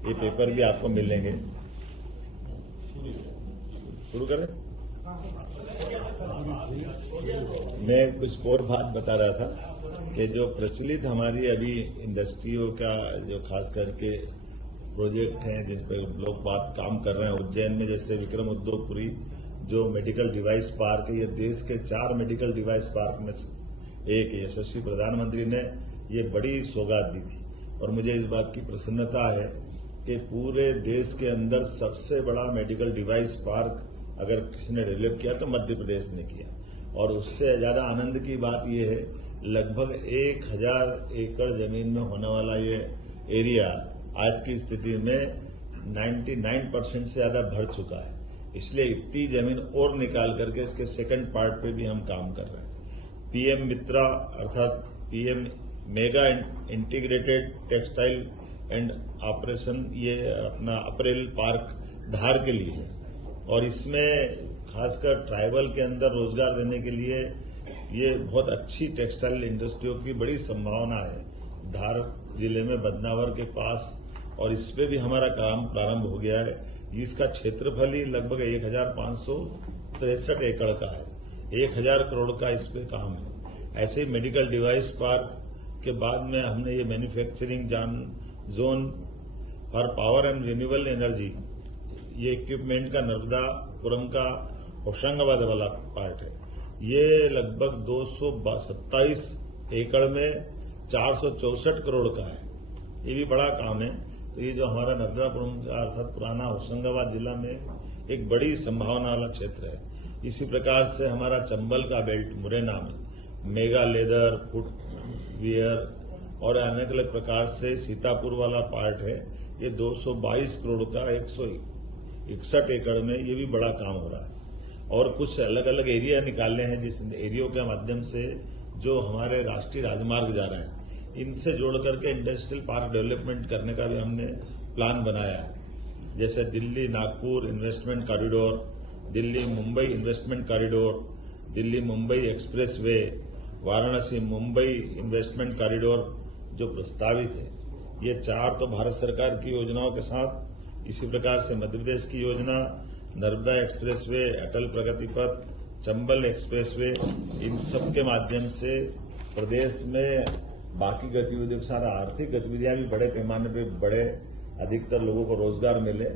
ये पेपर भी आपको मिलेंगे। शुरू करें। मैं कुछ और बात बता रहा था कि जो प्रचलित हमारी अभी इंडस्ट्रियों का जो खास करके प्रोजेक्ट हैं जिन पर लोग बात काम कर रहे हैं, उज्जैन में जैसे विक्रम उद्योगपुरी जो मेडिकल डिवाइस पार्क है, ये देश के 4 मेडिकल डिवाइस पार्क में एक यशस्वी प्रधानमंत्री ने ये बड़ी सौगात दी थी और मुझे इस बात की प्रसन्नता है कि पूरे देश के अंदर सबसे बड़ा मेडिकल डिवाइस पार्क अगर किसी ने डेवलप किया तो मध्य प्रदेश ने किया। और उससे ज्यादा आनंद की बात यह है, लगभग 1000 एकड़ जमीन में होने वाला ये एरिया आज की स्थिति में 99% से ज्यादा भर चुका है। इसलिए इतनी जमीन और निकाल करके इसके सेकंड पार्ट पे भी हम काम कर रहे हैं। पीएम मित्रा अर्थात PM mega integrated textile and operation, ये अपना अप्रैल पार्क धार के लिए है और इसमें खासकर ट्राइबल के अंदर रोजगार देने के लिए ये बहुत अच्छी टेक्सटाइल इंडस्ट्रियों की बड़ी संभावना है धार जिले में बदनावर के पास, और इस पे भी हमारा काम प्रारंभ हो गया है। इसका क्षेत्रफल ही लगभग 1563 एकड़ का है। 1000 करोड़ का इस पे काम है। ऐसे ही मेडिकल डिवाइस पार्क के बाद में हमने ये manufacturing zone for power and renewable energy, ये इक्विपमेंट का नर्मदापुरम का होशंगाबाद वाला पार्ट है। ये लगभग 227 एकड़ में 464 करोड़ का है। ये भी बड़ा काम है। तो ये जो हमारा नर्मदापुरम का अर्थात पुराना होशंगाबाद जिला में एक बड़ी संभावना वाला क्षेत्र है। इसी प्रकार से हमारा चंबल का बेल्ट मुरैना में मेगा लेदर फुटवियर और अनेक अलग प्रकार से सीतापुर वाला पार्ट है। ये 222 करोड़ का 161 एकड़ में ये भी बड़ा काम हो रहा है। और कुछ अलग अलग एरिया निकालने हैं जिस एरियो के माध्यम से जो हमारे राष्ट्रीय राजमार्ग जा रहे हैं इनसे जोड़ करके इंडस्ट्रियल पार्क डेवलपमेंट करने का भी हमने प्लान बनाया है। जैसे Delhi Nagpur investment corridor, Delhi Mumbai investment corridor, Delhi Mumbai expressway, Varanasi Mumbai investment corridor जो प्रस्तावित है, ये 4 तो भारत सरकार की योजनाओं के साथ, इसी प्रकार से मध्य प्रदेश की योजना नर्मदा एक्सप्रेसवे, अटल प्रगति पथ, चंबल एक्सप्रेसवे, इन सब के माध्यम से प्रदेश में बाकी गतिविधियों के साथ आर्थिक गतिविधियां भी बड़े पैमाने पे बड़े अधिकतर लोगों को रोजगार मिले,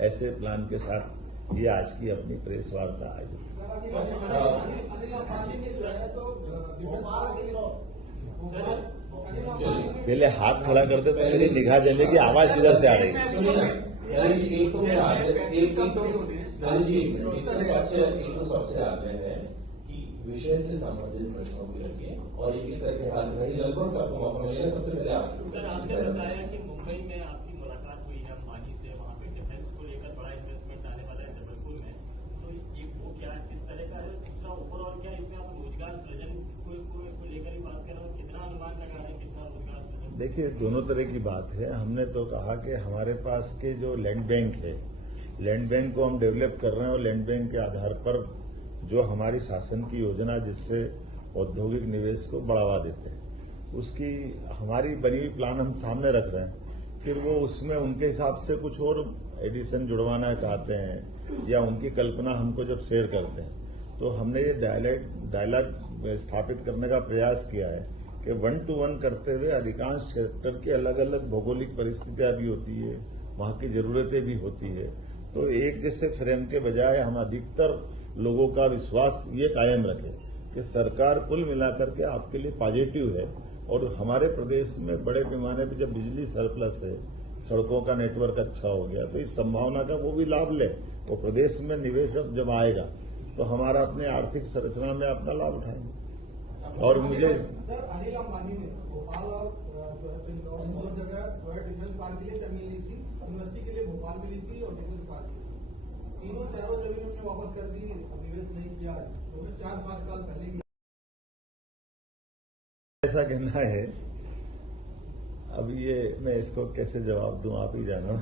ऐसे प्लान के साथ ये आज की अपनी प्रेस वार्ता आयोजित। पहले हाथ खड़ा करते तो मेरी निगाह जलने की आवाज किधर से आ रही है। एक तो सबसे आग्रह है कि विषय से संबंधित प्रश्नों को रखिए और एक करके हाथ खड़ी लगभग सबको मौका मिलेगा। सबसे पहले आपने बताया कि मुंबई में आपकी मुलाकात हुई है अंबानी से, वहां पे डिफेंस को लेकर बड़ा इन्वेस्टमेंट आने वाला है जबलपुर में, तो ये वो क्या किस तरह का है, दूसरा ओवरऑल क्या इसमें आप रोजगार सृजन को लेकर ही बात कर रहे हो, कितना अनुमान लगा रहे हैं, कितना रोजगार सृजन? देखिए, दोनों तरह की बात है। हमने तो कहा कि हमारे पास के जो लैंड बैंक है, लैंड बैंक को हम डेवलप कर रहे हैं और लैंड बैंक के आधार पर जो हमारी शासन की योजना जिससे औद्योगिक निवेश को बढ़ावा देते हैं, उसकी हमारी बनी हुई प्लान हम सामने रख रहे हैं। फिर वो उसमें उनके हिसाब से कुछ और एडिशन जुड़वाना चाहते हैं या उनकी कल्पना हमको जब शेयर करते हैं, तो हमने ये डायलॉग स्थापित करने का प्रयास किया है कि 1 to 1 करते हुए अधिकांश क्षेत्र की अलग अलग भौगोलिक परिस्थितियां भी होती है, वहां की जरूरतें भी होती है। तो एक जैसे फ्रेम के बजाय हम अधिकतर लोगों का विश्वास ये कायम रखें कि सरकार कुल मिलाकर के आपके लिए पॉजिटिव है और हमारे प्रदेश में बड़े पैमाने पर जब बिजली सरप्लस है, सड़कों का नेटवर्क अच्छा हो गया, तो इस संभावना का वो भी लाभ ले। वो प्रदेश में निवेश जब आएगा तो हमारा अपने आर्थिक संरचना में अपना लाभ उठाएंगे। और मुझे अनिल अंबानी ने भोपाल और दो जगह डिफेंस पार्क के लिए जमीन ली थी, यूनिवर्सिटी के लिए भोपाल में ली थी और डिफेंस पार्क तीनों चारों जमीन हमने वापस कर दी, निवेश नहीं किया है। तो 4-5 साल पहले की ऐसा कहना है। अब ये मैं इसको कैसे जवाब दूं, आप ही जानो।